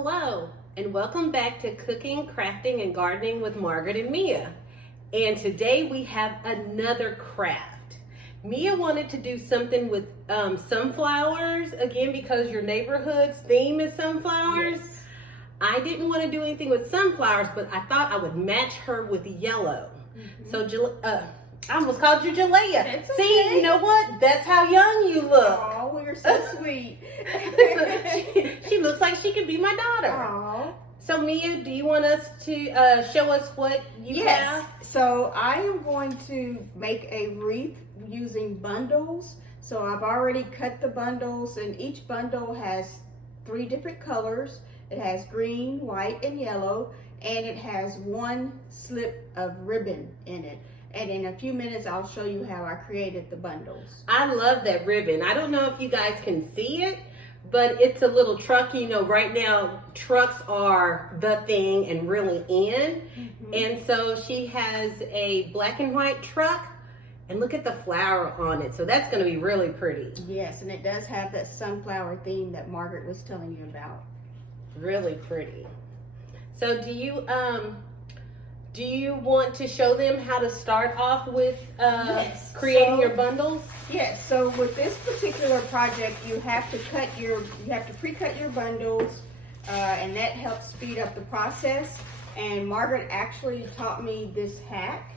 Hello, and welcome back to Cooking, Crafting, and Gardening with Margaret and Mia. And today we have another craft. Mia wanted to do something with sunflowers, again, because your neighborhood's theme is sunflowers. Yes. I didn't want to do anything with sunflowers, but I thought I would match her with yellow. So, I almost called you Jalea. It's See, okay. you know what? That's how young you look. Oh, we're so sweet. She looks like she could be my daughter. Oh. So Mia, do you want us to show us what you Yes. have? So I am going to make a wreath using bundles. So I've already cut the bundles, and each bundle has 3 different colors. It has green, white, and yellow, and it has 1 slip of ribbon in it. And in a few minutes, I'll show you how I created the bundles. I love that ribbon. I don't know if you guys can see it, but it's a little truck. You know, right now trucks are the thing and really in. And so she has a black and white truck, and look at the flower on it. So that's going to be really pretty. Yes, and it does have that sunflower theme that Margaret was telling you about. Really pretty. So do you want to show them how to start off with Yes. creating So- your bundles? Yes, so with this particular project, you have to pre-cut your bundles, and that helps speed up the process. And Margaret actually taught me this hack.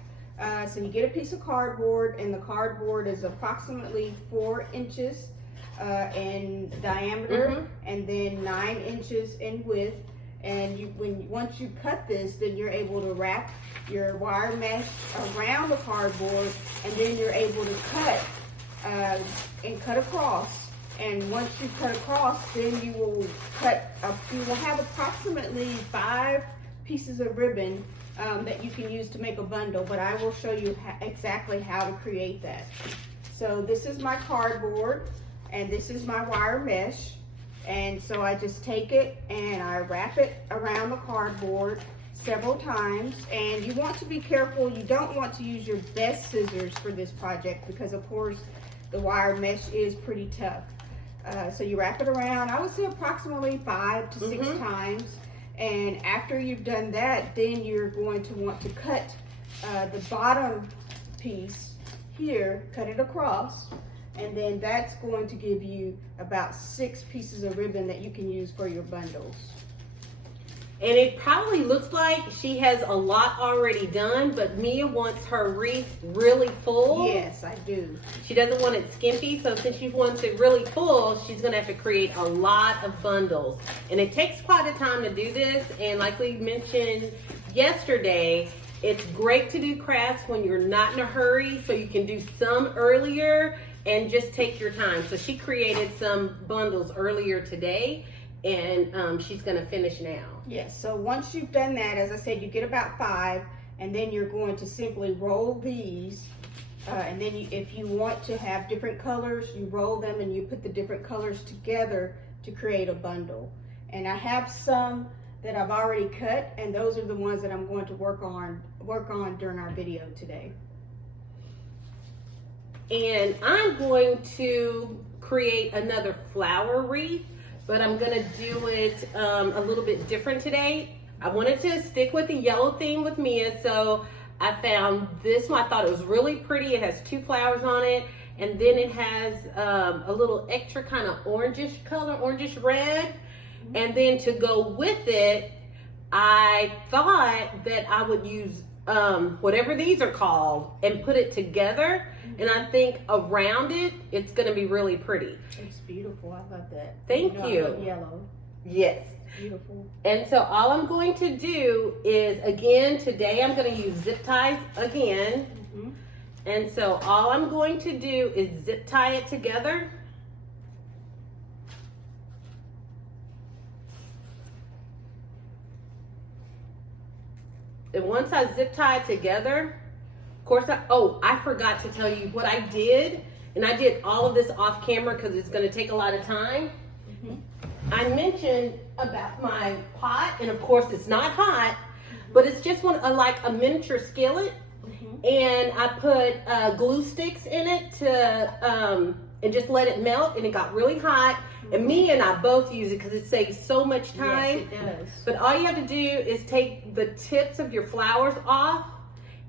So you get a piece of cardboard, and the cardboard is approximately 4 inches in diameter, and then 9 inches in width. And once you cut this, then you're able to wrap your wire mesh around the cardboard, and then you're able to cut and cut across. And once you cut across, then you will have approximately 5 pieces of ribbon that you can use to make a bundle. But I will show you exactly how to create that. So this is my cardboard, and this is my wire mesh. And so I just take it and I wrap it around the cardboard several times. And you want to be careful. You don't want to use your best scissors for this project because, of course, the wire mesh is pretty tough. So you wrap it around, I would say approximately 5 to 6 times. And after you've done that, then you're going to want to cut the bottom piece here, cut it across. And then that's going to give you about 6 pieces of ribbon that you can use for your bundles. And it probably looks like she has a lot already done, but Mia wants her wreath really full. Yes, I do. She doesn't want it skimpy, so since she wants it really full, she's going to have to create a lot of bundles. And it takes quite a time to do this, and like we mentioned yesterday, it's great to do crafts when you're not in a hurry, so you can do some earlier and just take your time. So she created some bundles earlier today, and she's gonna finish now. Yes, so once you've done that, as I said, you get about 5, and then you're going to simply roll these, and then if you want to have different colors, you roll them and you put the different colors together to create a bundle. And I have some that I've already cut, and those are the ones that I'm going to work on during our video today. And I'm going to create another flower wreath, but I'm gonna do it a little bit different today. I wanted to stick with the yellow theme with Mia, so I found this one. I thought it was really pretty. It has 2 flowers on it, and then it has a little extra kind of orangish color, orangish red. And then to go with it, I thought that I would use whatever these are called and put it together. And I think around it, it's going to be really pretty. It's beautiful. I love that. Thank you. I love yellow. Yes. Beautiful. And so all I'm going to do is, again, today I'm going to use zip ties again. And so all I'm going to do is zip tie it together. And once I zip tie it together, of course, I forgot to tell you what I did. And I did all of this off camera because it's going to take a lot of time. I mentioned about my pot, and of course it's not hot, but it's just like a miniature skillet. And I put glue sticks in it to and just let it melt, and it got really hot. And Mia and I both use it because it saves so much time. Yes, it does. But all you have to do is take the tips of your flowers off,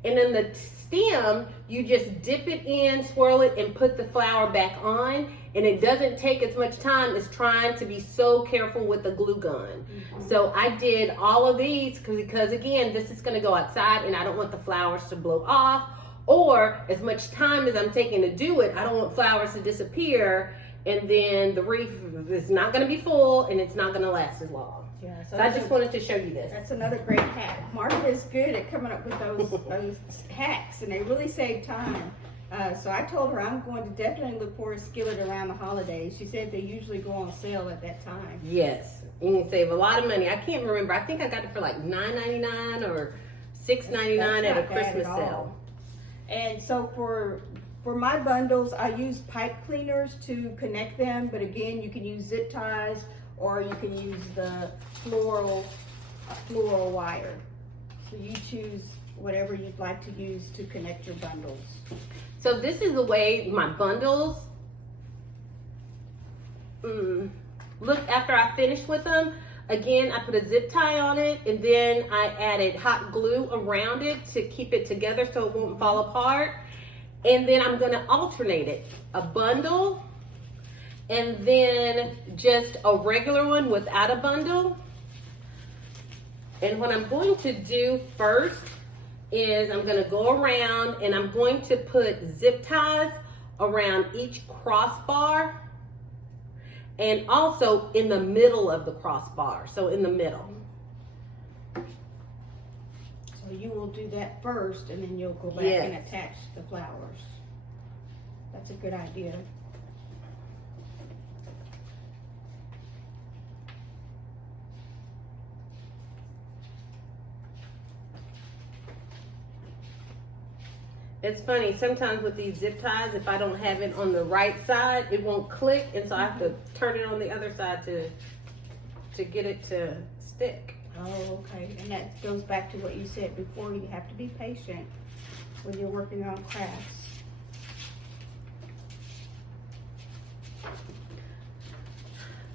and then the stem, you just dip it in, swirl it, and put the flower back on. And it doesn't take as much time as trying to be so careful with the glue gun. So I did all of these because again, this is gonna go outside and I don't want the flowers to blow off, or as much time as I'm taking to do it, I don't want flowers to disappear, and then the wreath is not gonna be full and it's not gonna last as long. Yeah, So I just wanted to show you this. That's another great hack. Margaret is good at coming up with those hacks, and they really save time. So I told her I'm going to definitely look for a skillet around the holidays. She said they usually go on sale at that time. Yes, you can save a lot of money. I can't remember. I think I got it for like $9.99 or $6.99 at a Christmas sale. And so for my bundles, I use pipe cleaners to connect them. But again, you can use zip ties, or you can use the floral wire. So you choose whatever you'd like to use to connect your bundles. So this is the way my bundles look after I finished with them. Again, I put a zip tie on it, and then I added hot glue around it to keep it together so it won't fall apart. And then I'm gonna alternate it. A bundle, and then just a regular one without a bundle. And what I'm going to do first is I'm gonna go around and I'm going to put zip ties around each crossbar, and also in the middle of the crossbar, so in the middle. So you will do that first, and then you'll go back and attach the flowers. That's a good idea. It's funny, sometimes with these zip ties, if I don't have it on the right side, it won't click, and so I have to turn it on the other side to get it to stick. Oh, okay. And that goes back to what you said before. You have to be patient when you're working on crafts.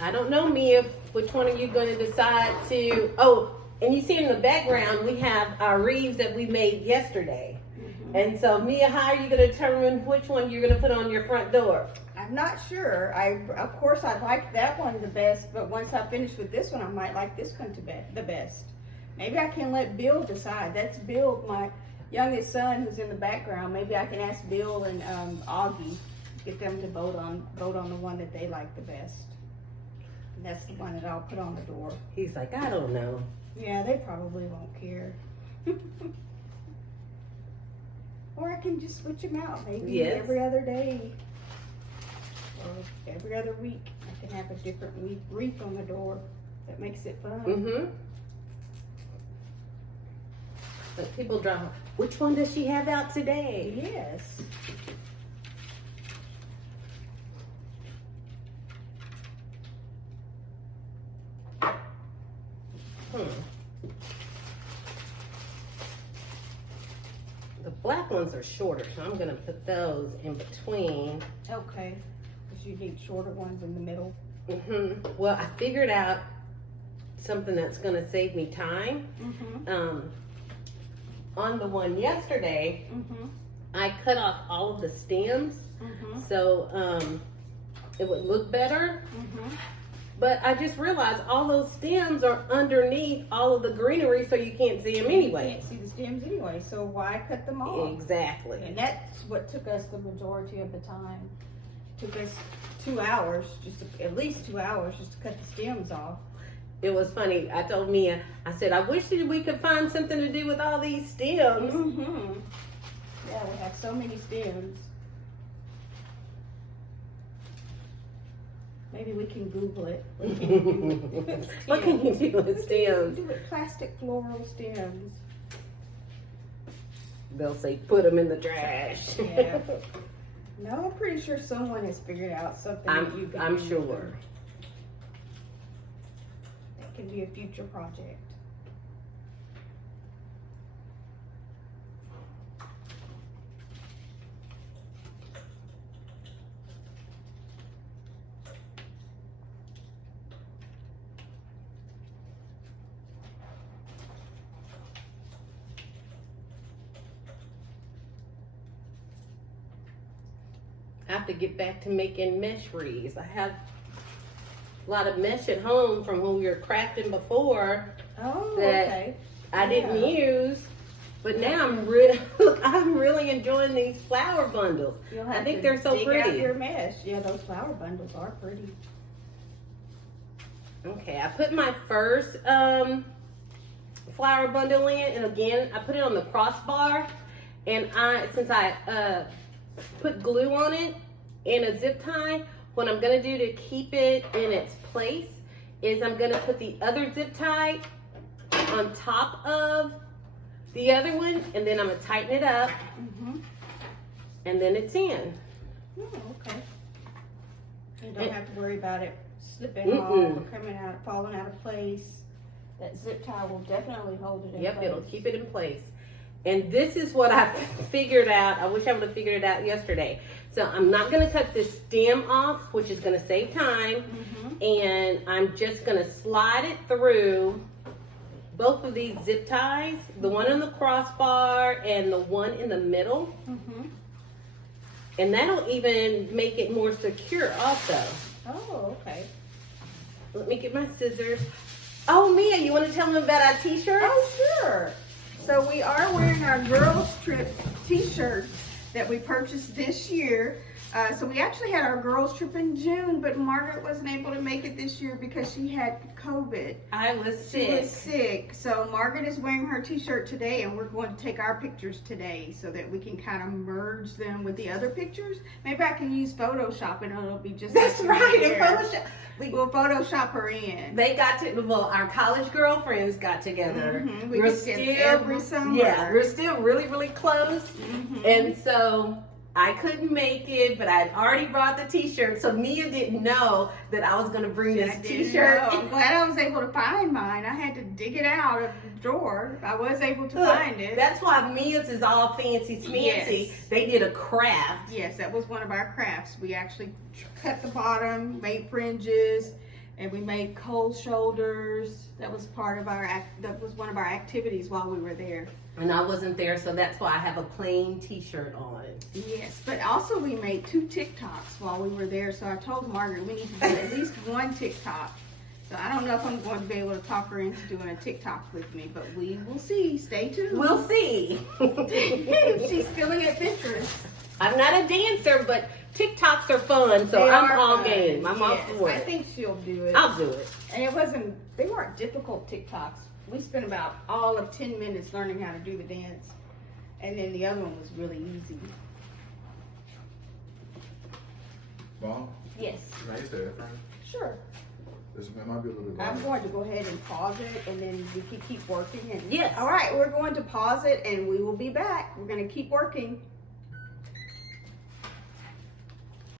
I don't know, Mia, which one are you going to decide to... Oh, and you see in the background, we have our wreaths that we made yesterday. And so, Mia, how are you going to determine which one you're going to put on your front door? I'm not sure. Of course, I like that one the best, but once I finish with this one, I might like this one the best. Maybe I can let Bill decide. That's Bill, my youngest son, who's in the background. Maybe I can ask Bill and Augie, get them to vote on the one that they like the best. And that's the one that I'll put on the door. He's like, I don't know. Yeah, they probably won't care. Or I can just switch them out, maybe every other day or every other week. I can have a different wreath on the door. That makes it fun. But people draw, which one does she have out today? Yes. The black ones are shorter, so I'm gonna put those in between. Okay, because you need shorter ones in the middle. Well, I figured out something that's gonna save me time. On the one yesterday, I cut off all of the stems, so it would look better. But I just realized all those stems are underneath all of the greenery, so you can't see them anyway. You can't see the stems anyway, so why cut them off? Exactly. And that's what took us the majority of the time. Took us 2 hours, at least 2 hours, just to cut the stems off. It was funny. I told Mia, I said, I wish that we could find something to do with all these stems. Yeah, we have so many stems. Maybe we can Google it. What can you do with stems? Do it plastic floral stems. They'll say, put them in the trash. Yeah. No, I'm pretty sure someone has figured out something that you can I'm use sure. them. That can be a future project. I have to get back to making mesh wreaths. I have a lot of mesh at home from when we were crafting before Oh, that okay. I didn't Yeah. use. But now I'm really enjoying these flower bundles. You'll I have think to they're so dig out pretty. your mesh. Yeah, those flower bundles are pretty. Okay, I put my first flower bundle in, and again, I put it on the crossbar. And since I put glue on it and a zip tie, what I'm gonna do to keep it in its place is I'm gonna put the other zip tie on top of the other one, and then I'm gonna tighten it up, Mm-hmm. and then it's in. Oh, okay. You don't have to worry about it slipping off Mm-mm. or falling out of place. That zip tie will definitely hold it in Yep, place. it'll keep it in place. And this is what I figured out. I wish I would have figured it out yesterday. So I'm not gonna cut this stem off, which is gonna save time. Mm-hmm. And I'm just gonna slide it through both of these zip ties, the one on the crossbar and the one in the middle. Mm-hmm. And that'll even make it more secure also. Oh, okay. Let me get my scissors. Oh, Mia, you wanna tell them about our t-shirt? Oh, sure. So we are wearing our girls trip t-shirts that we purchased this year. So we actually had our girls trip in June, but Margaret wasn't able to make it this year because she had COVID. I was She sick. was sick. So Margaret is wearing her t-shirt today, and we're going to take our pictures today so that we can kind of merge them with the other pictures. Maybe I can use Photoshop and it'll be just That's like right, in there. Photoshop. We'll Photoshop her in. They got to, well, our college girlfriends got together. Mhm. We just get every summer. Yeah, we're still really, really close. Mhm. And so I couldn't make it, but I'd already brought the t-shirt. So Mia didn't know that I was going to bring I this didn't t-shirt. know. I'm glad I was able to find mine. I had to dig it out of the drawer. I was able to find it. That's why Mia's is all fancy schmancy. Yes. They did a craft. Yes, that was one of our crafts. We actually cut the bottom, made fringes, and we made cold shoulders. That was part of that was one of our activities while we were there. And I wasn't there, so that's why I have a plain t-shirt on. Yes, but also we made 2 TikToks while we were there. So I told Margaret we need to do at least 1 TikTok. So I don't know if I'm going to be able to talk her into doing a TikTok with me, but we will see. Stay tuned. We'll see. She's feeling adventurous. I'm not a dancer, but TikToks are fun, so They I'm are all fun. game. I'm all Yes, for I it. think she'll do it. I'll do it. And they weren't difficult TikToks. We spent about all of 10 minutes learning how to do the dance. And then the other one was really easy. Mom, Yes. can I use the air fryer? Sure. This might be a little bit I'm loud. going to go ahead and pause it, and then we can keep working. Yes. All right, we're going to pause it, and we will be back. We're going to keep working.